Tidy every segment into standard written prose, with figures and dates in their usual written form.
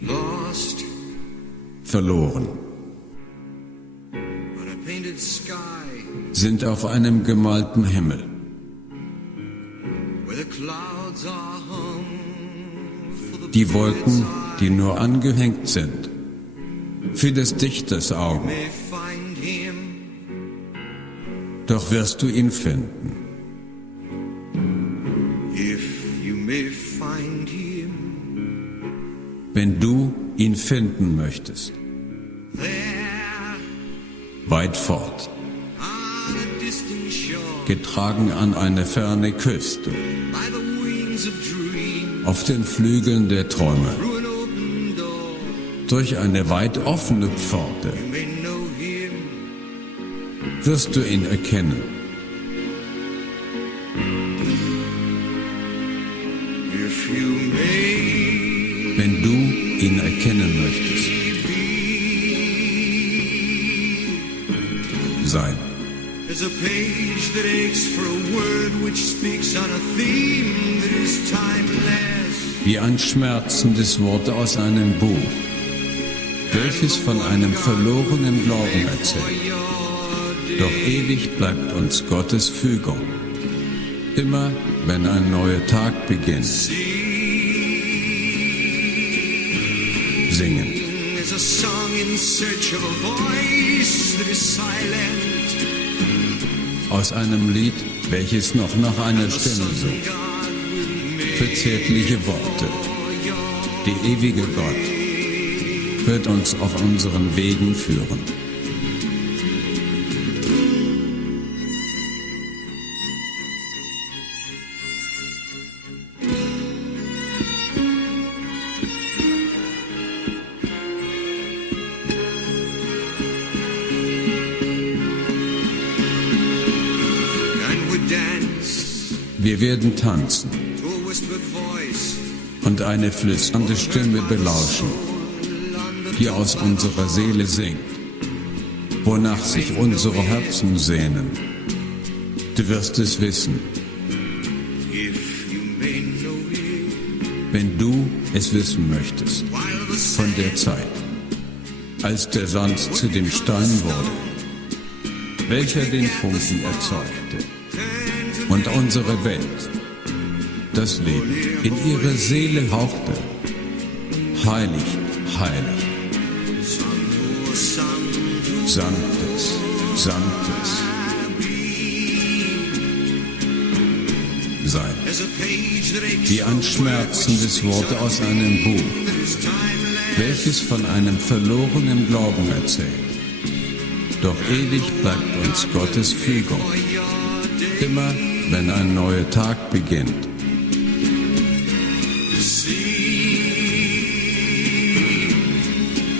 Lost Verloren. on a painted sky Sind auf einem gemalten Himmel. where the clouds are hung for the Die Wolken, poet's die eye. nur angehängt sind. Für des Dichters Augen. May find him Doch wirst du ihn finden. if you may find him Wenn du ihn finden möchtest. there Weit fort. on a distant shore Getragen an eine ferne Küste. by the wings of dream Auf den Flügeln der Träume. through an open door. Durch eine weit offene Pforte. You may know him Wirst du ihn erkennen. if you may Wenn du ihn erkennen möchtest. Sein. There's a page that aches for a word which speaks on a theme that is timeless. Wie ein schmerzendes Wort aus einem Buch, welches von einem verlorenen Glauben erzählt. Doch ewig bleibt uns Gottes Fügung. Immer wenn ein neuer Tag beginnt, singen. There's a song in search of a voice that is silent. Aus einem Lied, welches noch nach einer Stimme sucht. God will Für zärtliche Worte. Der ewige Gott wird uns auf unseren Wegen führen. and we dance Wir werden tanzen to a whispered voice und eine flüsternde Stimme belauschen, die aus unserer Seele singt, wonach sich unsere Herzen sehnen. Du wirst es wissen, if you may know him wenn du es wissen möchtest, while the von der Zeit, als der Sand zu dem Stein wurde, welcher den Funken erzeugte und unsere Welt, das Leben, in ihre Seele hauchte. Heilig, heilig, Sanctus, Sanctus, sein. There's a page that aches Wie ein schmerzendes Wort aus einem Buch, that is timeless. welches von einem verlorenen Glauben erzählt. Doch ewig bleibt uns Gottes Fügung. Immer wenn ein neuer Tag beginnt,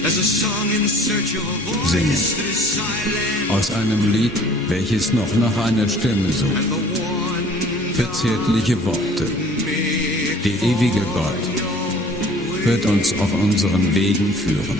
There's a song in search of a voice Singen. that is silent. aus einem Lied, welches noch nach einer Stimme sucht. And the one Für zärtliche Worte. Der ewige Gott wird uns auf unseren Wegen führen.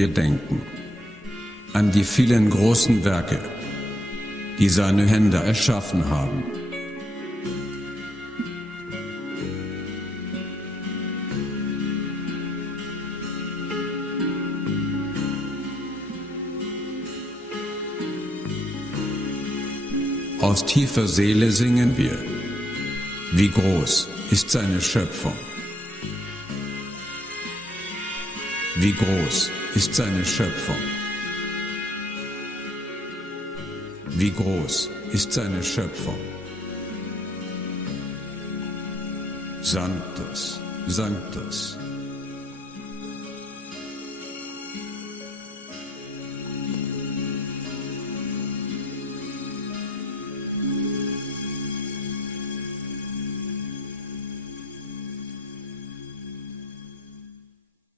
wir denken an die vielen großen Werke, die seine Hände erschaffen haben. Aus tiefer Seele singen wir: Wie groß ist seine Schöpfung? Wie groß ist seine Schöpfung? Wie groß ist seine Schöpfung? Sanctus, Sanctus,